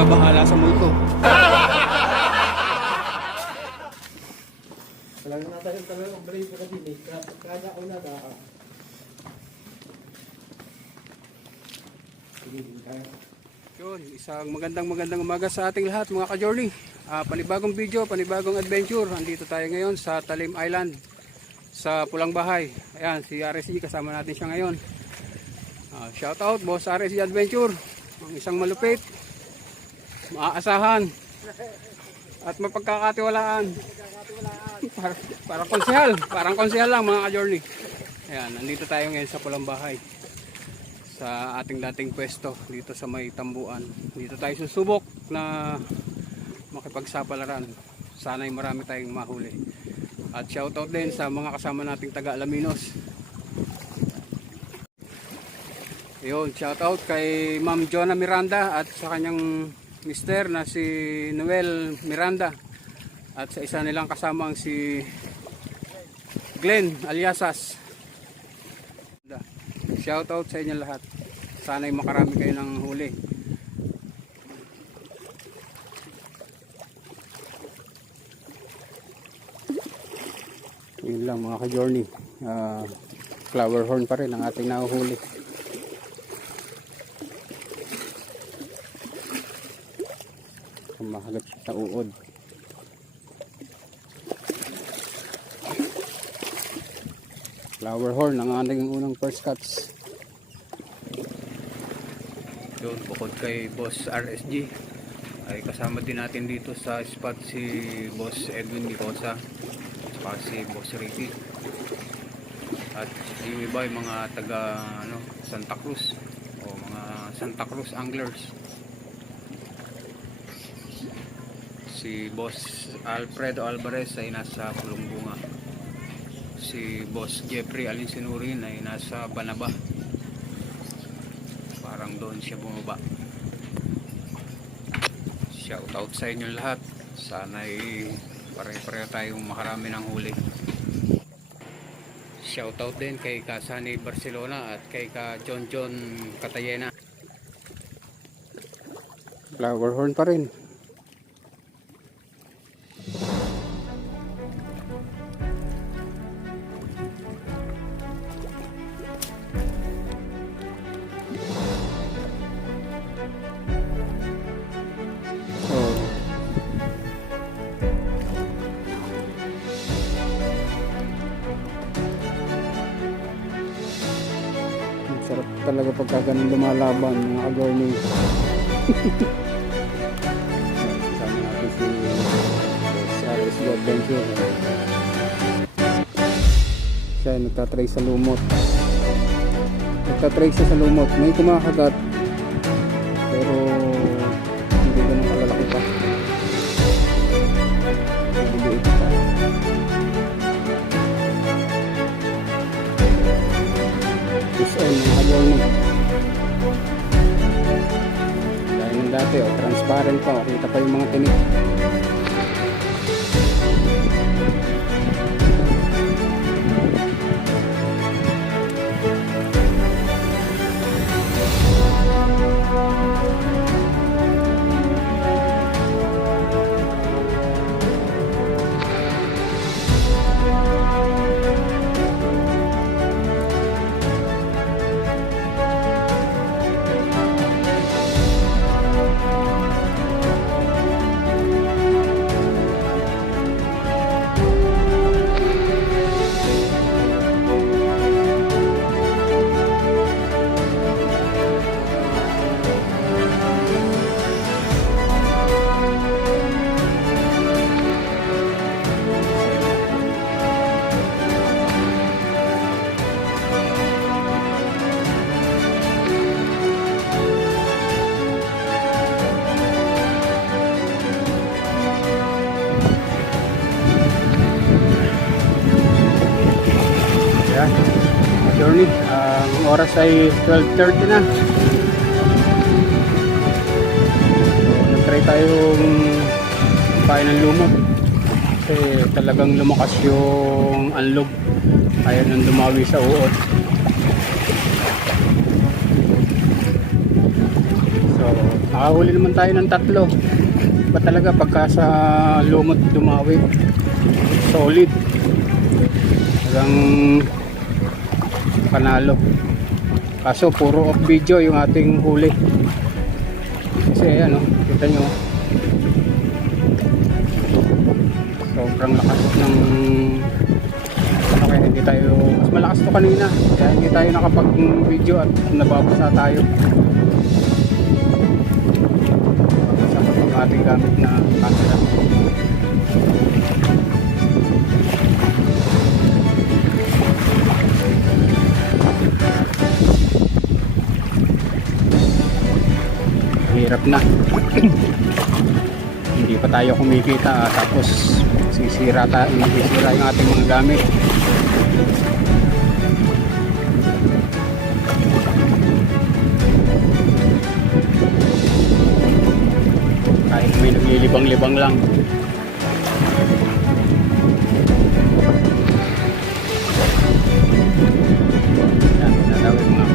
na bahala sa multo. Talagang natin talagang brave ka din eh. Kaya ako na da. Yun, isang magandang umaga sa ating lahat mga ka-journey. Panibagong video, panibagong adventure. Andito tayo ngayon sa Talim Island sa Pulang Bahay. Ayan, si RSG kasama natin siya ngayon. Shout out boss RSG Adventure. Ang isang malupit, maaasahan at mapagkakatiwalaan. Parang konsehal lang mga ka-journey. Ayan, nandito tayo ngayon sa Pulang Bahay, sa ating dating pwesto dito sa may tambuan. Dito tayo susubok na makipagsapalaran. Sana'y marami tayong mahuli. At shoutout din sa mga kasama nating taga Alaminos. Ayun, shoutout kay Ma'am Jonah Miranda at sa kanyang mister na si Noel Miranda. At sa isa nilang kasamang si Glenn Aliasas. Shoutout sa inyo lahat. Sana'y makarami kayo ng huli. Yun lang mga ka-journey. Flower horn pa rin ang ating nahuhuli. Mahagat sa uod. Flower horn ang ating unang first catch. Yun, bukod kay Boss RSG ay kasama din natin dito sa spot si Boss Edwin Nicosa at si Boss Ricky at yung iba yung mga taga Santa Cruz o mga Santa Cruz anglers. Si Boss Alfredo Alvarez ay nasa Pulungbunga. Si Boss Jeffrey Alinsinurin ay nasa Banaba. Parang doon siya bumaba. Shoutout sa inyo lahat. Sana'y pare-pareho tayong makarami ng huli. Shoutout din kay Kasani Barcelona at kay ka John Catayena. Flower horn pa rin. Sarap talaga pagka ganun lumalaban mga ka-journey. Kasama natin si RSG Adventure. Siya nagtatry sa lumot. Nagtatry siya sa lumot. May kumakagat pero hindi ganun kalalaki pa. Nagbibiit pa. Fish on mga ka-journey. Dahil nung dati transparent pa, kita pa yung mga tinik. Journey, ang oras ay 12:30 na. So, nag-try tayong kain ng lumot kasi talagang lumakas yung anlog, ayaw nang dumawi sa uod. So Nakahuli naman tayo ng 3. Ba talaga pagka sa lumot dumawi, solid, hanggang panalo. Kaso puro off video yung ating huli. Kasi ayan o, kita nyo, sobrang lakas ng ano, kaya hindi tayo, mas malakas to kanina, kaya hindi tayo nakapag video at nababasa tayo. Sa yung ating gamit na camera. Hirap na. Hindi pa tayo kumikita, tapos sisira yung ating mga gamit. Kahit may naglilibang-libang lang. Yan, natawid mga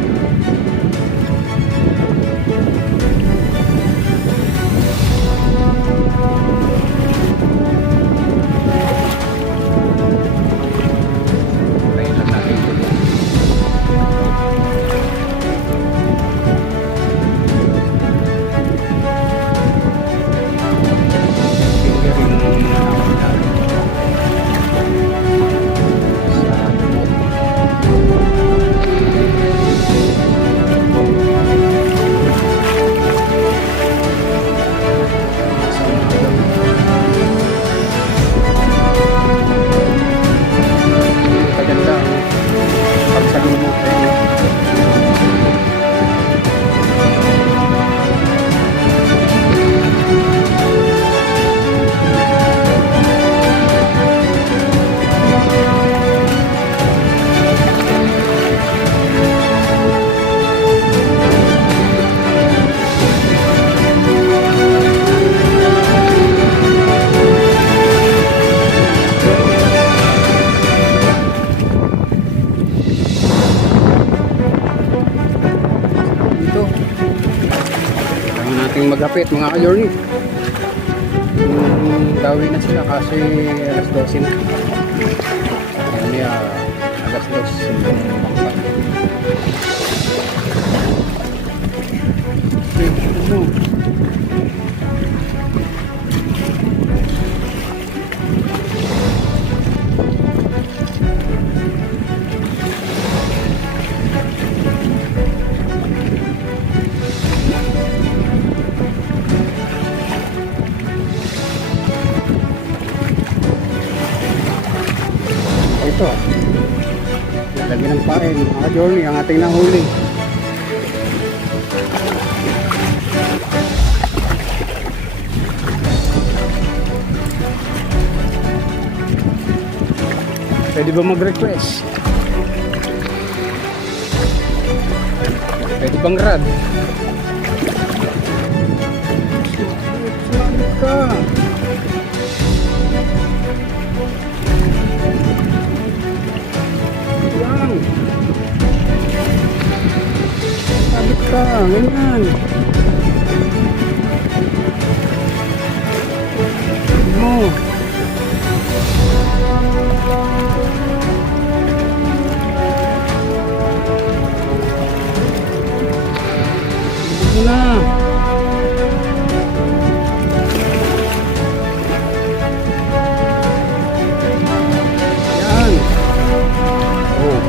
maghapit mga ka-journey. Dawi na sila kasi alas 12 na. Ayan niya, alas 12 na. Ito, lagyan ng pain mga journey ang ating nahuli. Pwede ba mag-request? Pwede bang rad? Sulit ka. Sabit ka, ganyan. Mo. Ito na. Yan. Oh.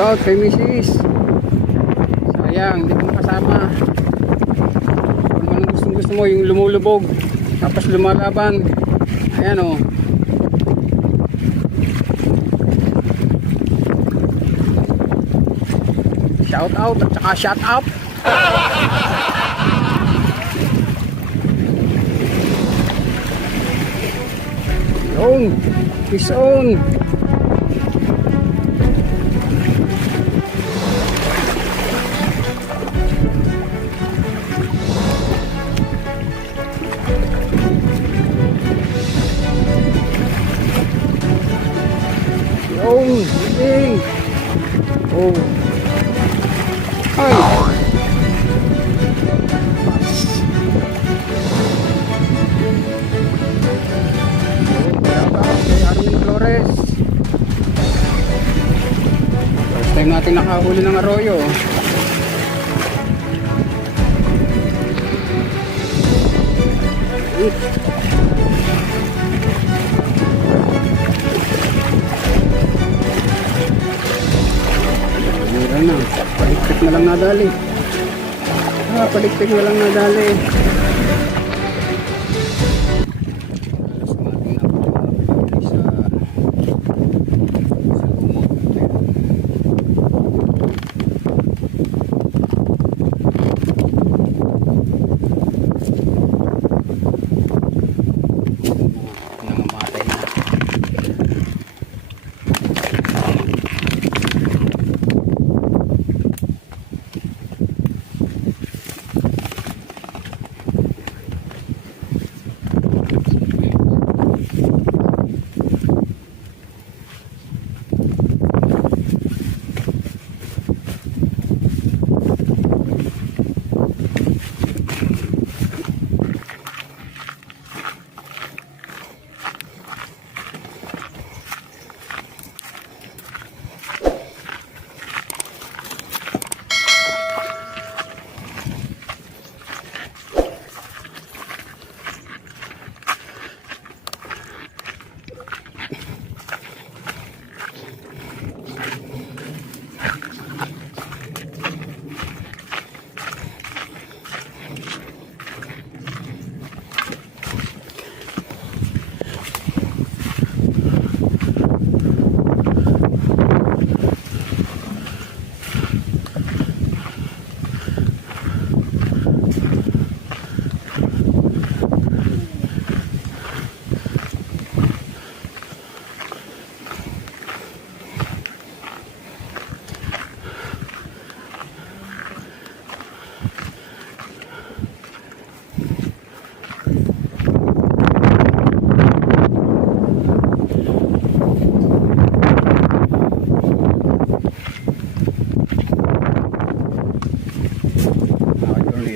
out kay Mrs. Sayang, hindi ko makasama. Kung anong gusto mo, yung lumulubog tapos lumalaban. Ayan o. Shout out at saka shut up. Yung fish on. Yung ding. Oh. Ay. Pas. Kay Armin Flores. First time natin nakahuli ng arroyo. Meron na. Palikpik na lang nadali. Palikpik na lang nadali. Nangamatay na.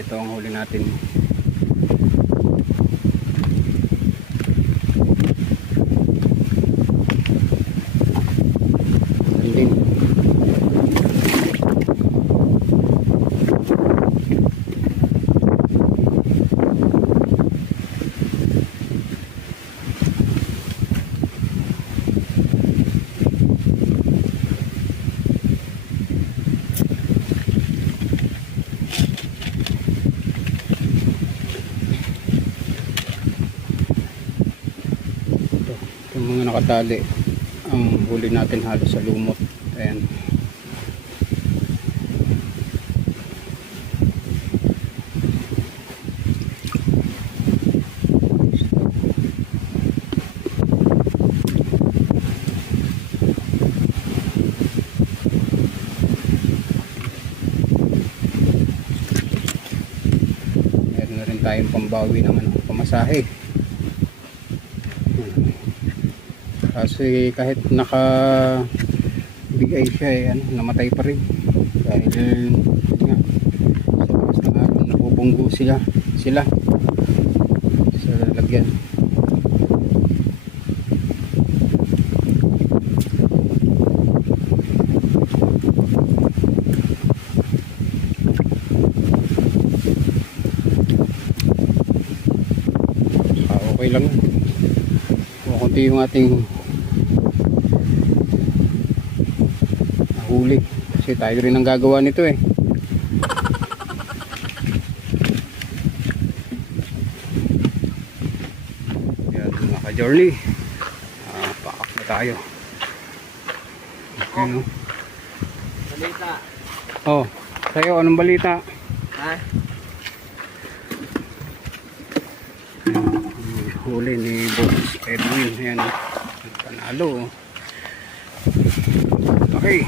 Ito ang huli natin. Landing. Yung mga nakatali ang huli natin halos sa lumot. Ayan. Meron na rin tayong pambawi ng pamasahe. Kasi kahit nakabigay siya namatay pa rin dahil nga sa oras ng araw nabubunggo sila sa lalagyan. Okay lang kunti yung ating huli. Kasi tayo rin ang gagawa nito eh. Yan mga ka-journey. Paak na tayo. Okay, no? Balita. Oh, sa'yo, anong balita? Ha? Huli ni Boss Edwin. Ayan, panalo. Okay.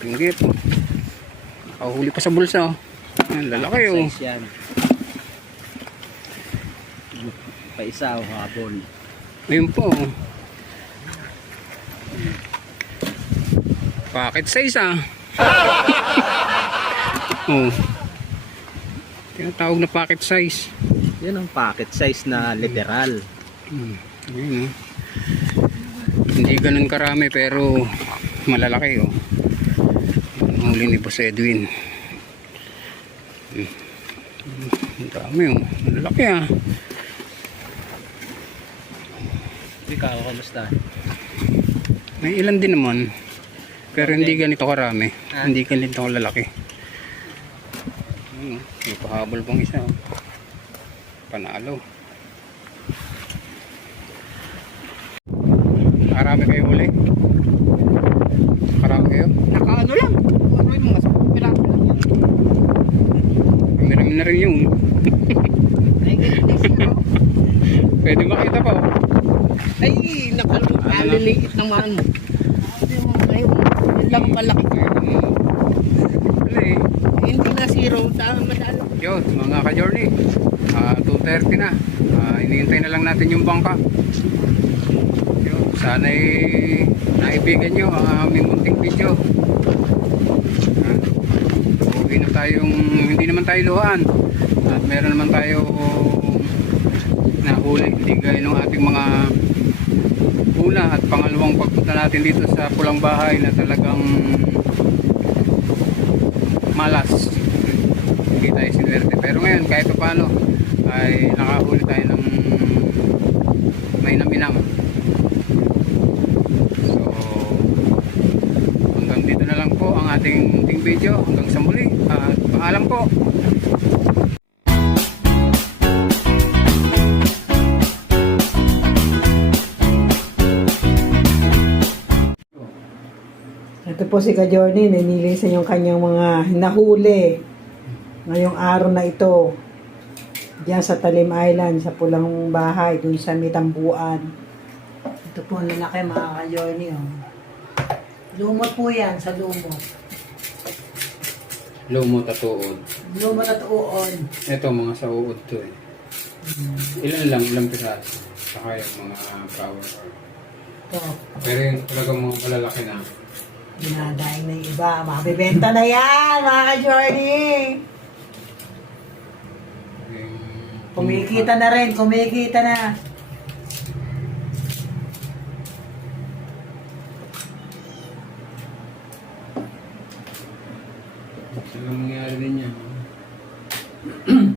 Pinggit. Huli pa sa bulsa. Ayan, lalaki oh. Size yan. Pa-isa o habol. Ayun po. Pocket size ah. Oh. Tinatawag na pocket size. Yan ang pocket size na literal. Ayun oh. Hindi ganun karami pero malalaki oh. Ang huli ni Boss Edwin. Ang dami oh. Malalaki ah. Ikaw, kamusta? May ilan din naman. Pero hindi ganito karami. Ah. Hindi ganito kalalaki. Ayun oh. May pahabol pang isa oh. Panalo. Marami kayo huli? Marami kayo? Nakaano lang. Ano yung mga piraso lang yan. Marami na rin yung Ay, ganyan. pwede makita pa. Ay, nakaliliit naman. Sabi mo ngayon, yun lang malaki. Wala eh. Hindi na zero, dahil madalo. Yun, mga ka-journey. 2:30 na. Hinihintay na lang natin yung bangka. Yun, sana'y naibigan nyo ang aming munting video. Uwi na tayong, hindi naman tayo luhaan. At meron naman tayo nahuli. Hindi gaya ng ating mga una at pangalawang pagpunta natin dito sa Pulang Bahay na talagang malas. Hindi tayo sinwerte. Pero ngayon kahit paano ay nakahuli tayo ng may naminang. So hanggang dito na lang po ang ating video. Hanggang sa muli at paalam po. Ito po si Ka-Journey, nanilisan yung kanyang mga nahuli ngayong araw na ito diyan sa Talim Island, sa Pulang Bahay, dun sa Mitambuan. Ito po ang lalaki mga Ka-Journey. Oh. Lumot po yan, sa lumot. Lumot at uod. Lumot at uon. Ito mga sa uod to eh. Ilang piraso. Saka yung mga flower. Ito, Pero yung talagang mga malalaki na. dinadaing na yung iba. Makabibenta na yan mga Ka-Journey. Kumikita na rin, kumikita na. Saan nangyari din yan?